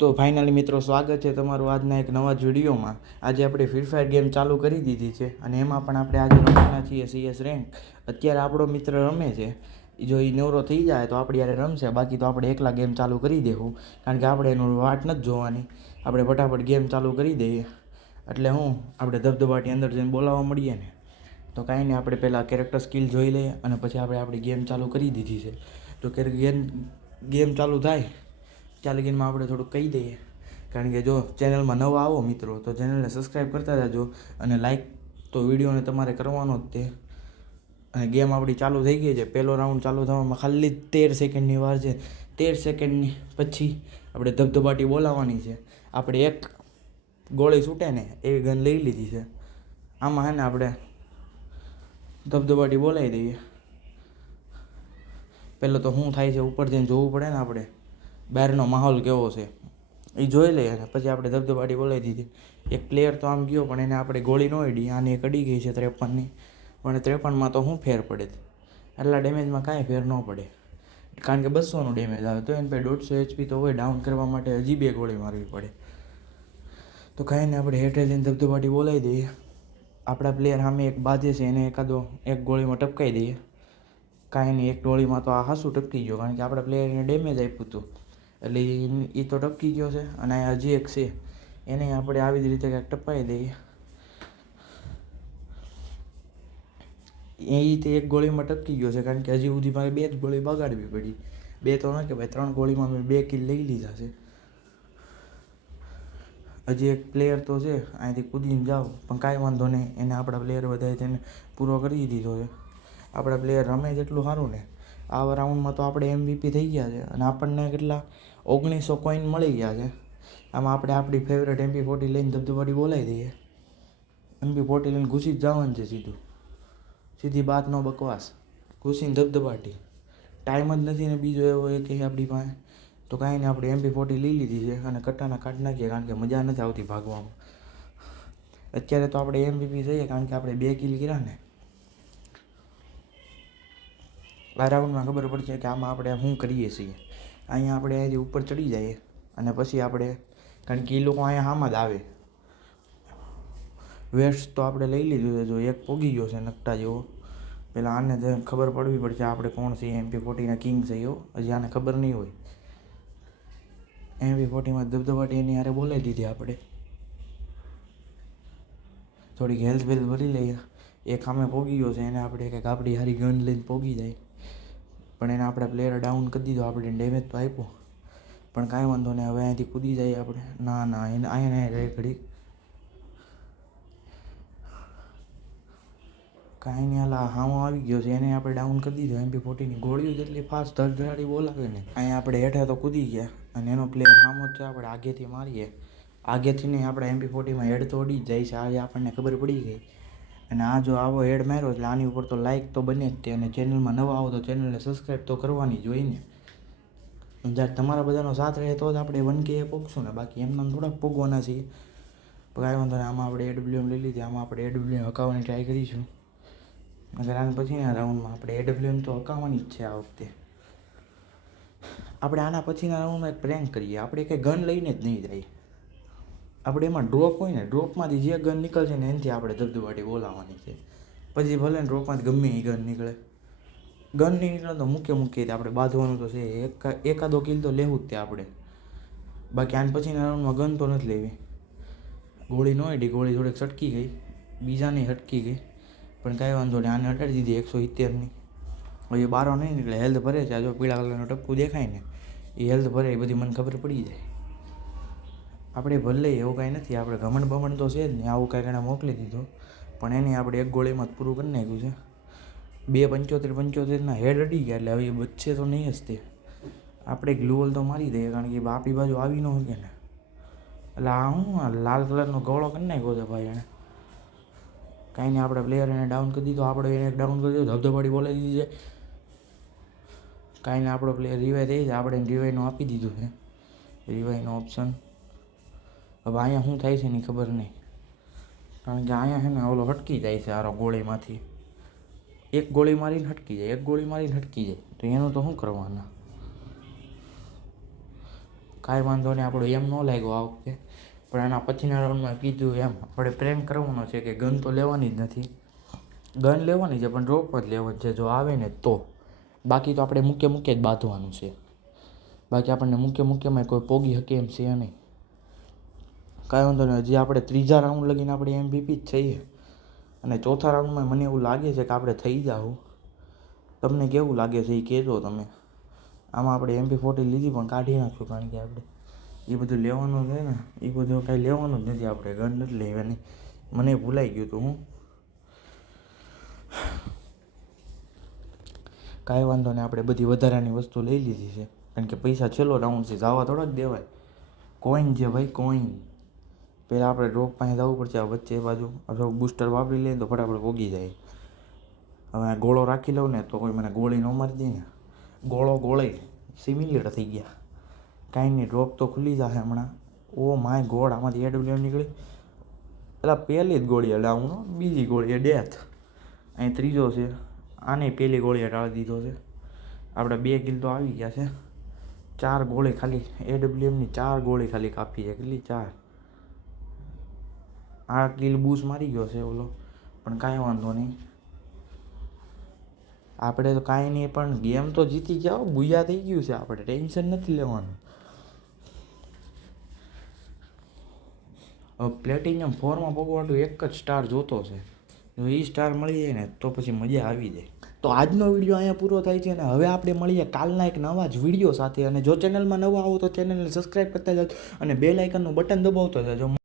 તો ફાઇનલી મિત્રો સ્વાગત છે તમારું આજના એક નવા જ વિડીયોમાં. આજે આપણે ફ્રી ફાયર ગેમ ચાલુ કરી દીધી છે અને એમાં પણ આપણે આજે રમવાના છીએ CS રેન્ક. અત્યારે આપણો મિત્ર રમે છે, જો એ નવરો થઈ જાય તો આપણે યારે રમશે, બાકી તો આપણે એકલા ગેમ ચાલુ કરી દેવું, કારણ કે આપણે એનું વાટ નથી જોવાની. આપણે ફટાફટ ગેમ ચાલુ કરી દઈએ એટલે આપણે ધબધબાટી અંદર જઈને બોલાવવા મળીએ ને. તો કાંઈ નહીં, આપણે પહેલાં કેરેક્ટર સ્કિલ જોઈ લઈએ અને પછી આપણે આપણી ગેમ ચાલુ કરી દીધી છે. તો ગેમ ચાલુ થાય ચાલે ગેમમાં આપણે થોડુંક કહી દઈએ, કારણ કે જો ચેનલમાં નવા આવો મિત્રો તો ચેનલને સબસ્ક્રાઈબ કરતા જજો અને લાઈક તો વિડીયોને તમારે કરવાનો જ તે. અને ગેમ આપણી ચાલુ થઈ ગઈ છે. પહેલો રાઉન્ડ ચાલુ થવામાં ખાલી 13 સેકન્ડની વાર છે. 13 સેકન્ડની પછી આપણે ધબધબાટી બોલાવવાની છે. આપણે એક ગોળી છૂટે ને એવી ગન લઈ લીધી છે. આમાં હે ને આપણે ધબધબાટી બોલાવી દઈએ. પહેલાં તો શું થાય છે ઉપર જઈને જોવું પડે ને, આપણે બહારનો માહોલ કેવો છે એ જોઈ લઈએ અને પછી આપણે ધબધબાટી બોલાવી દીધી. એક પ્લેયર તો આમ ગયો પણ એને આપણે ગોળી ન અડી. આની એક અડી ગઈ છે 53ની, પણ 53માં તો શું ફેર પડે? એટલા ડેમેજમાં કાંઈ ફેર ન પડે, કારણ કે 200નું ડેમેજ આવે તો એને પાસે 150 HP તો હોય. ડાઉન કરવા માટે હજી 2 ગોળી મારવી પડે. તો કાંઈ નહીં, આપણે હેઠે જઈને ધબધબાટી બોલાવી દઈએ. આપણા પ્લેયર સામે એક બાજે છે, એને એક ગોળીમાં ટપકાઈ દઈએ. કાંઈ નહીં, એક ગોળીમાં તો આ હાસું ટપકી ગયો, કારણ કે આપણા પ્લેયરને ડેમેજ આપ્યું હતું એટલે એ તો ટપકી ગયો છે. અને હજી એક છે, એને આપણે આવી જ રીતે કંઈક ટપાવી દઈએ. એ તે એક ગોળીમાં ટપકી ગયો છે, કારણ કે હજી સુધી મારે 2 જ ગોળી બગાડવી પડી. 2 તો ન કહેવાય, 3 ગોળીમાં મેં 2 કિલ લઈ લીધા છે. હજી એક પ્લેયર તો છે, અહીંથી કૂદીને જાઓ પણ કાંઈ વાંધો નહીં, એને આપણા પ્લેયર બધાએ તેને પૂરો કરી દીધો છે. આપણા પ્લેયર રમે જેટલું સારું ને, આવા રાઉન્ડમાં તો આપણે MVP થઈ ગયા છે અને આપણને કેટલા 1900 કોઈન મળી ગયા છે. આમાં આપણે આપણી ફેવરેટ MP40 લઈને ધબધબાટી બોલાવી દઈએ. MP40 લઈને ઘૂસી જ જવાનું છે સીધી બાત, નો બકવાસ. ઘૂસીને ધબધબાટી, ટાઈમ જ નથી ને બીજો એવો એક આપણી પાસે. તો કાંઈ નહીં, આપણે MP40 લઈ લીધી છે અને કટ્ટાના કાઢ નાખીએ, કારણ કે મજા નથી આવતી ભાગવામાં. અત્યારે તો આપણે MVP થઈએ, કારણ કે આપણે 2 કિલ કર્યા ને. આ રાઉન્ડમાં ખબર પડશે કે આમાં આપણે શું કરીએ છીએ. અહીંયા આપણે અહીંથી ઉપર ચડી જઈએ અને પછી આપણે, કારણ કે એ લોકો અહીંયા આમાં જ આવે. વેસ્ટ તો આપણે લઈ લીધું છે. જો એક પોગી ગયો છે નકટા જેવો. પહેલાં આને ખબર પડવી પડશે આપણે કોણ છીએ. MP40ના કિંગ છે એવો, હજી આને ખબર નહીં હોય. MP40માં ધબધબાટી એની હારે બોલાવી દીધી આપણે. થોડીક હેલ્થ ભરી લઈએ. એક સામે પોગી ગયો છે, એને આપણે કંઈક આપણી હારી ગન લઈને પોગી જાય, પણ એને આપણા પ્લેયર ડાઉન કરી દીધો. આપણે ડેમેજ તો આપ્યો, પણ કાંઈ વાંધો નહીં. હવે અહીંથી કૂદી જઈએ આપણે. ના એને અહીંયા રહે ઘડી. કાંઈ નહીં, હાલ હામો આવી ગયો છે, એને આપણે ડાઉન કરી દીધો. MP40ની ગોળીઓ જેટલી ફાસ્ટ ધડધડાટી બોલાવે ને. અહીંયા આપણે હેઠા તો કૂદી ગયા અને એનો પ્લેયર હામો જ છે. આપણે આગેથી મારીએ, આગેથી નહીં, આપણે MP40માં હેડ તો અડી જ જાય છે. આજે આપણને ખબર પડી ગઈ. અને આ જો આવો હેડ માર્યો એટલે આની ઉપર તો લાઇક તો બને જ તે. અને ચેનલમાં નવા આવો તો ચેનલને સબસ્ક્રાઈબ તો કરવાની જ હોય ને. જ્યારે તમારા બધાનો સાથ રહે તો જ આપણે 1K પોગશું ને, બાકી એમનામ થોડાક પોગવાના છીએ. કાંઈ વાંધો નહીં, આમાં આપણે AWM લઈ લીધી. આમાં આપણે AWM હકાવવાની ટ્રાય કરીશું. અગર આના પછીના રાઉન્ડમાં આપણે AWM તો હકાવવાની જ છે આ વખતે. આપણે આના પછીના રાઉન્ડમાં એક પ્રેન્ક કરીએ. આપણે કંઈ ગન લઈને જ નહીં જાય. આપણે એમાં ડ્રોપ હોય ને, ડ્રોપમાંથી જે ગન નીકળશે ને એનાથી આપણે ધબધબાટી બોલાવવાની છે. પછી ભલે ને ડ્રોપમાંથી ગમે એ ગન નીકળે. ગન નહીં નીકળે તો મૂકે આપણે બાંધવાનું તો છે. એકાદો કિલ તો લેવું જ તે આપણે. બાકી આના પછીના રાઉન્ડમાં ગન તો નથી લેવી. ગોળી ન અડી, ગોળી થોડીક સટકી ગઈ, બીજાની હટકી ગઈ, પણ કાંઈ વાંધો નહીં. આને હટાડી દીધી 170ની. હવે બારો નહીં નીકળે, હેલ્થ ભરે છે. જો પીળા કલરનું ટપકું દેખાય ને, એ હેલ્થ ભરે, એ બધી મને ખબર પડી જાય. આપણે ભલે એવું કાંઈ નથી, આપણે ઘમંડ બમણ તો છે જ નહીં. આવું કાંઈક એને મોકલી દીધું, પણ એને આપણે એક ગોળીમાં જ પૂરું કરી નાખ્યું છે. 2 75 હેડ અડી ગયા, એટલે હવે એ બચશે તો નહીં જ તે. આપણે ગ્લુઅલ તો મારી દઈએ, કારણ કે આપણી બાજુ આવી ન શકે ને. એટલે આ લાલ કલરનો ગોળો કરી નાખ્યો છે ભાઈ એને. કાંઈ નહીં, આપણે પ્લેયર એને ડાઉન કરી દીધો. આપણે એને ડાઉન કરી દીધો, ધબધબાટી બોલાવી દીધી છે. કાંઈ નહીં, આપણો પ્લેયર રિવાઈ થઈ છે. આપણે રિવાઈનું આપી દીધું છે, રિવાઈનો ઓપ્શન. હવે અહીંયા શું થાય છે એની ખબર નહીં, કારણ કે અહીંયા છે ને ઓલો હટકી જાય છે આરો ગોળીમાંથી. એક ગોળી મારીને હટકી જાય, એક ગોળી મારીને હટકી જાય, તો એનું તો શું કરવાના? કાંઈ વાંધો નહીં, આપણો એમ ન લાગ્યો આ વખતે. પણ એના પછીના રાઉન્ડમાં કીધું એમ આપણે પ્રેન્ક કરવાનો છે કે ગન તો લેવાની જ નથી. ગન લેવાની છે પણ ડ્રોપ જ લેવાની છે, જો આવે ને તો. બાકી તો આપણે મૂકે જ બાંધવાનું છે. બાકી આપણને મૂકેમાં કોઈ પોગી શકે એમ છે નહીં. કાંઈ વાંધો નહીં, હજી આપણે ત્રીજા રાઉન્ડ લગીને આપણે MVP જ છીએ. અને ચોથા રાઉન્ડમાં મને એવું લાગે છે કે આપણે થઈ જાવ. તમને કેવું લાગે છે એ કહેજો તમે. આમાં આપણે MP40 લીધી પણ કાઢી નાખશું, કારણ કે આપણે એ બધું લેવાનું છે ને, એ બધું કાંઈ લેવાનું જ નથી. આપણે ગન નથી લેવાની, મને ભૂલાઈ ગયું હતું. કાંઈ વાંધો નહીં, આપણે બધી વધારાની વસ્તુ લઈ લીધી છે, કારણ કે પૈસા છેલ્લો રાઉન્ડ છે, જવા થોડા જ દેવાય. કોઈન છે ભાઈ, કોઈન. પહેલાં આપણે ડ્રોપ પાસે જવું પડશે, આ વચ્ચે બાજુ અથવા બૂસ્ટર વાપરી લઈએ તો ફટાફટ પોગી જાય. હવે આ ગોળો રાખી લઉં ને તો કોઈ મને ગોળી ન મારી દે ને. ગોળે સિમિલર થઈ ગયા. કાંઈ નહીં, ડ્રોપ તો ખુલી જશે હમણાં. ઓ માય ગોડ, આમાંથી AWM નીકળી. એટલે પહેલી જ ગોળી હલાવું, બીજી ગોળી એ ડેથ. અહીં ત્રીજો છે, આને પહેલી ગોળીએ ટાળી દીધો છે. આપણે 2 કિલ તો આવી ગયા છે. 4 ગોળી ખાલી AWMની 4 ગોળી ખાલી કાપી છે. કેટલી? 4. આ કિલ બૂસ મારી ગયો છે ઓલો, પણ કાંઈ વાંધો નહીં. આપણે તો કાંઈ નહીં, પણ ગેમ તો જીતી ગયા. બુયા થઈ ગયું છે, આપણે ટેન્શન નથી લેવાનું. હવે પ્લેટિનિયમ 4માં પગવાડું એક જ સ્ટાર જોતો છે. જો એ સ્ટાર મળી જાય ને તો પછી મજા આવી જાય. તો આજનો વિડીયો અહીંયા પૂરો થાય છે, અને હવે આપણે મળીએ કાલના એક નવા જ વિડીયો સાથે. અને જો ચેનલમાં નવા આવો તો ચેનલને સબસ્ક્રાઈબ કરતા જાઓ અને બેલ આઇકનનું બટન દબાવતો જાજો.